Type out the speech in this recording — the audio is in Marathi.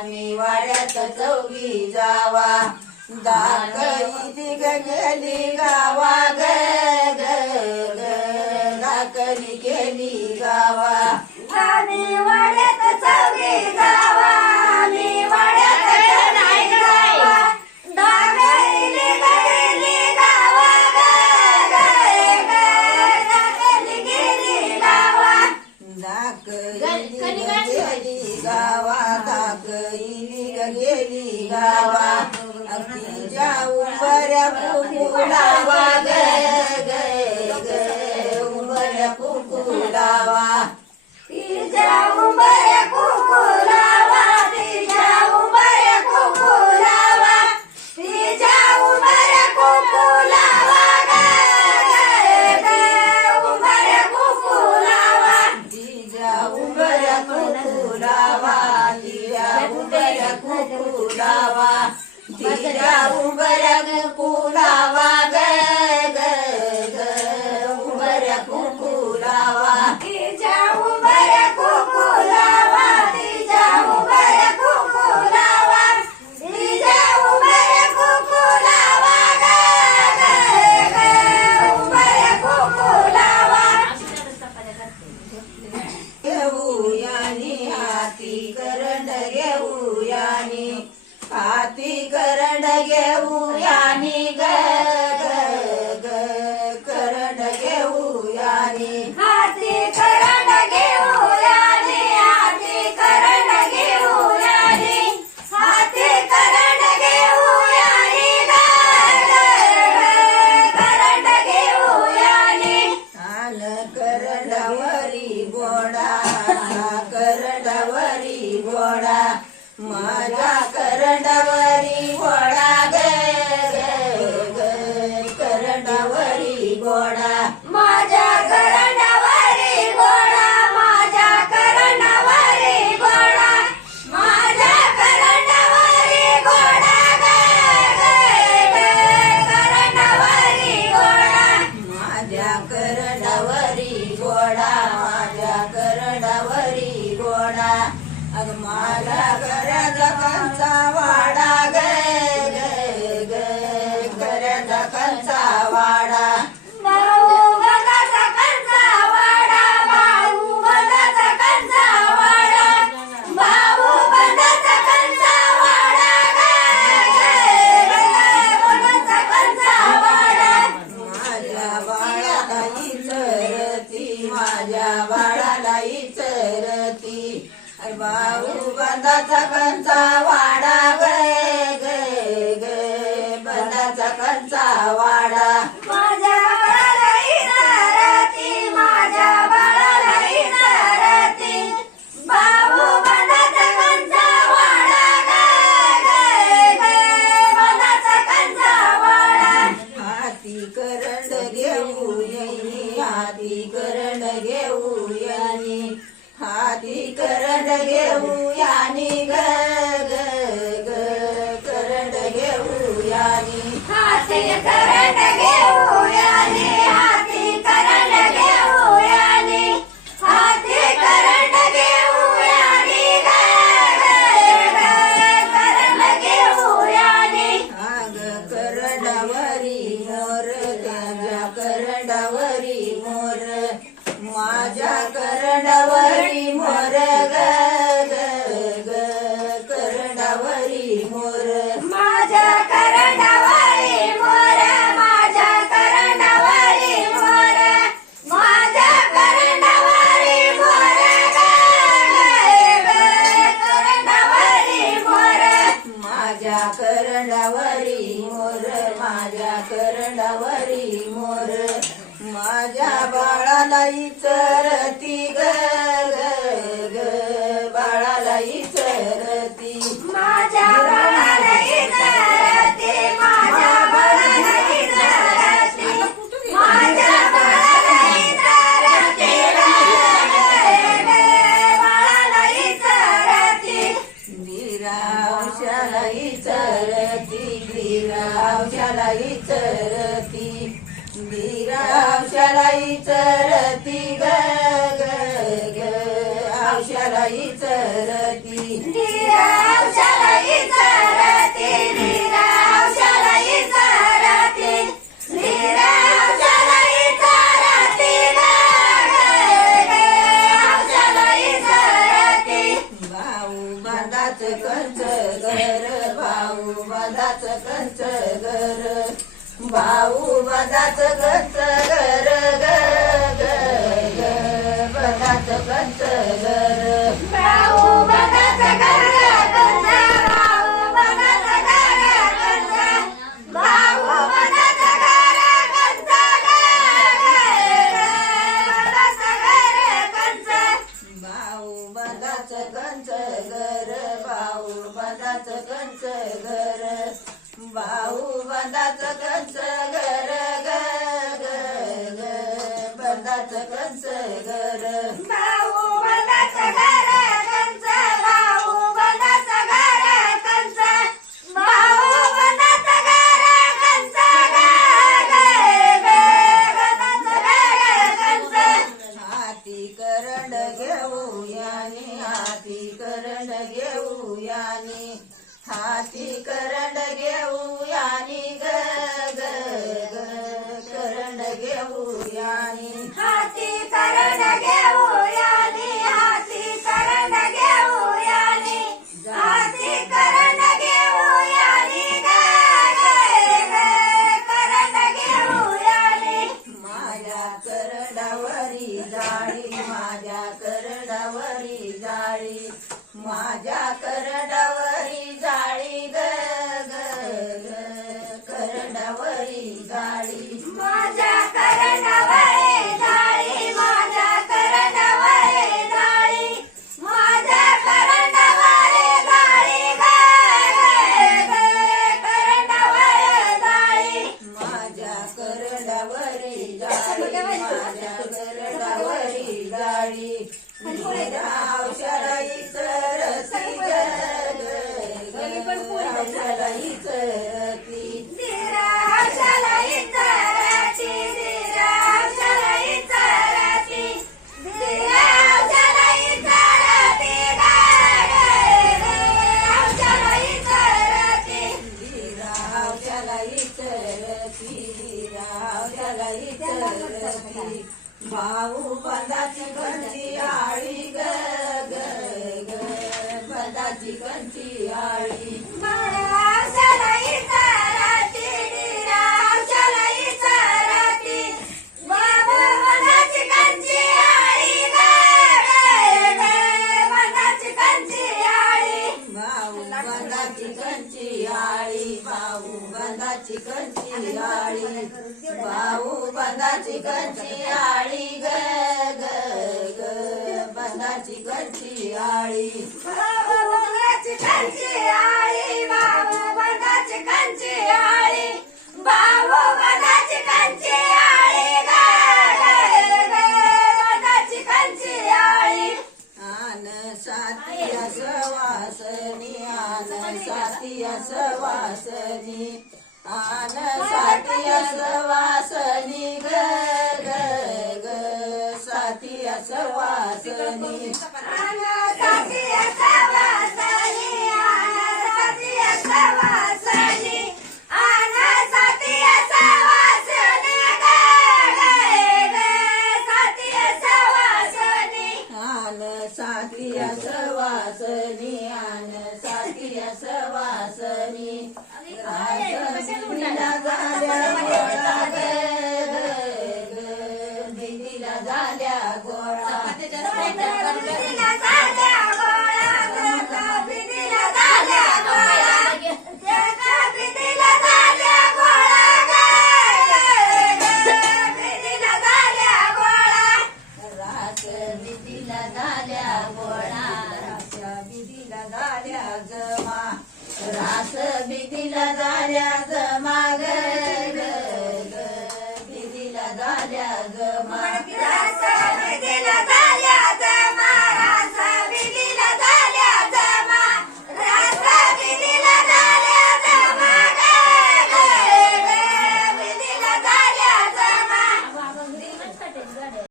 आम्ही वाड्यात चौघी जावा दाकली गेली गावा ग दाकली गेली गावा आम्ही वाड्यात चौघी जावा आम्ही वाड्यात नाही जावा दाकली गेली गावा दाकली गेली गावा दाकली गेली गावा दाकली गेली गावा तिच्या उंबऱ्या कुकुलावा उंबऱ्या कुकुलावा तिच्या उंबऱ्या कुकुलावा तिच्या उंबऱ्या कुकुलावा तिच्या उंबऱ्या कुकुलावा उंबऱ्या कुकुलावा तिच्या उंबऱ्या कुकुलावा तिच्या उंबऱ्या कुकुलावा तिच्या उंबऱ्या कुकुलावा उंबऱ्या कुकुलावा तिच्या उंबऱ्या कुकुलावा तिच्या उंबऱ्या कुकुलावा तिच्या उंबऱ्या कुकुलावा उंबऱ्या कुकुलावा घेऊयानी हाती करंड घेऊयानी हाती करंड घेऊयानी करंड घेऊयानी हाती करंड घेऊयानी हाती करंड घेऊयानी हाती करंड घेऊयानी करंड घेऊयानी आन करंडावरी गोडा करंडावरी गोडा माझ्या करंडावरी गोडा करंडावरी गोडा माझ्या करंडावरी गोडा माझ्या करंडावरी गोडा माझ्या करंडावरी गोडा करंडावरी गोडा माझ्या करंडावरी गोडा माझ्या करंडावरी गोडा अग माझ्या घराचा कंचा वाडा घराचा कंचा वाडा भाऊ बंदाचा कंचा वाडा भाऊ बंदाचा कंचा वाडा भाऊ बंदाचा कंचा वाडा बंदाचा कंचा वाडा माझ्या बाळाला इचरती माझ्या बाळाला इचरती भाऊ बंदाचा कंचा वाडा बंदाचा कंचा वाडा माझ्या बाळाला इचारती माझ्या बाळाला इचारती भाऊ बंदाचा कंचा वाडा बंदाचा कंचा वाडा हाती करंड घेऊयानी हाती करंड घेऊयानी हाती करंड घेऊयानी करंड घेऊयानी हाती करंड घेऊयानी हाती करंड घेऊयानी हाती करंड घेऊयानी करंड घेऊयानी आग करंडावरी मोर त्याच्या करंडावरी मोर माझ्या करंडावरी मोर करंडावरी मोर माझ्या करंडावरी मोर माझ्या करंडावरी मोर माझ्या करंडावरी मोर करंडावरी मोर माझ्या करंडावरी मोर माझ्या करंडावरी मोर माझ्या बाळाला इचरती बाळाला इचरती माझ्या बाळाला इचारते माझ्या बाळाला इचारते माझ्या बाळाला इचारते बाळाला इचारते विरावशाला इचरती विरावशाला इचरती विरावशाला इचरती ग औषला इचरती धीरावशाला बांधाच कंच घर भाऊ बांधाच कंच घर भाऊ बांधाच कंच घर ग ग ग बांधाच कंच घर भाऊ बंदाचं घर कंच, भाऊ बंदाचं घर कंच, भाऊ बंदाचं घर कंच, बंदाचं घर कंच. भाऊ बांधाच कंच घर भाऊ बांधाच कंच घर भाऊ बांधाच कंच घर ग ग ग बांधाच कंच घर भाऊ बंदाचं घर कंच, भाऊ बंदाचं घर कंच, भाऊ बंदाचं घर कंच, बंदाचं घर कंच. हाती करंड घेऊ यानी हाती करंड घेऊ यानी हाती करंड घेऊ यानी ग ग ग करंड घेऊ यानी हाती करंड घेऊ यानी, हाती करंड घेऊ यानी, हाती करंड घेऊ यानी, करंड घेऊ यानी. माझ्या करडावरी जाळी माझ्या करडावरी जाळी माझ्या करडावरी जाळी ग ग ग करडावरी जाळी माझ्या करंडावरी जाळी, माझ्या करंडावरी जाळी, माझ्या करंडावरी जाळी, करंडावरी जाळी. माझ्या करडावरी जाळी माझ्या करडावरी जाळी औषधाईच रती ग औषधाईच रती औषधाईच रती, औषधाईच रती, औषधाईच रती, औषधाईच रती. औषधाईच रती औषधाईच रती भाऊ बंदाची कंची आळी ग ग ग बंदाची कंची आळी औषधाईच रती, औषधाईच रती, बाबू बंदाची कंची आळी, बंदाची कंची आळी. भाऊ बंदाची कंची आळी भाऊ बंदाची कंची आळी भाऊ बंदाची कंची आळी ग ग ग बंदाची कंची आळी बाबू बंदाची कंची आळी, बाबू बंदाची कंची आळी, बाबू बंदाची कंची आळी, बंदाची कंची आळी. आन सातिया सवासनी आन सातिया सवासनी आन सातिया सवासनी ग ग ग सातिया सवासनी सातिया सवासनी, सातिया सवासनी, सातिया सवासनी, सातिया सवासनी. आन सातिया सवासनी आन सातिया सवासनी दिदीला झाल्या गोळा ग दिदीला झाल्या गोळा बिदीला झाल्या गोळा, बिदीला झाल्या गोळा, बिदीला झाल्या गोळा, बिदीला झाल्या गोळा. रास दिदीला झाल्या गोळा रास बिदीला झाल्या जमा रास बिदीला झाल्या जमा ग बिदीला झाल्या जमा रास बिदीला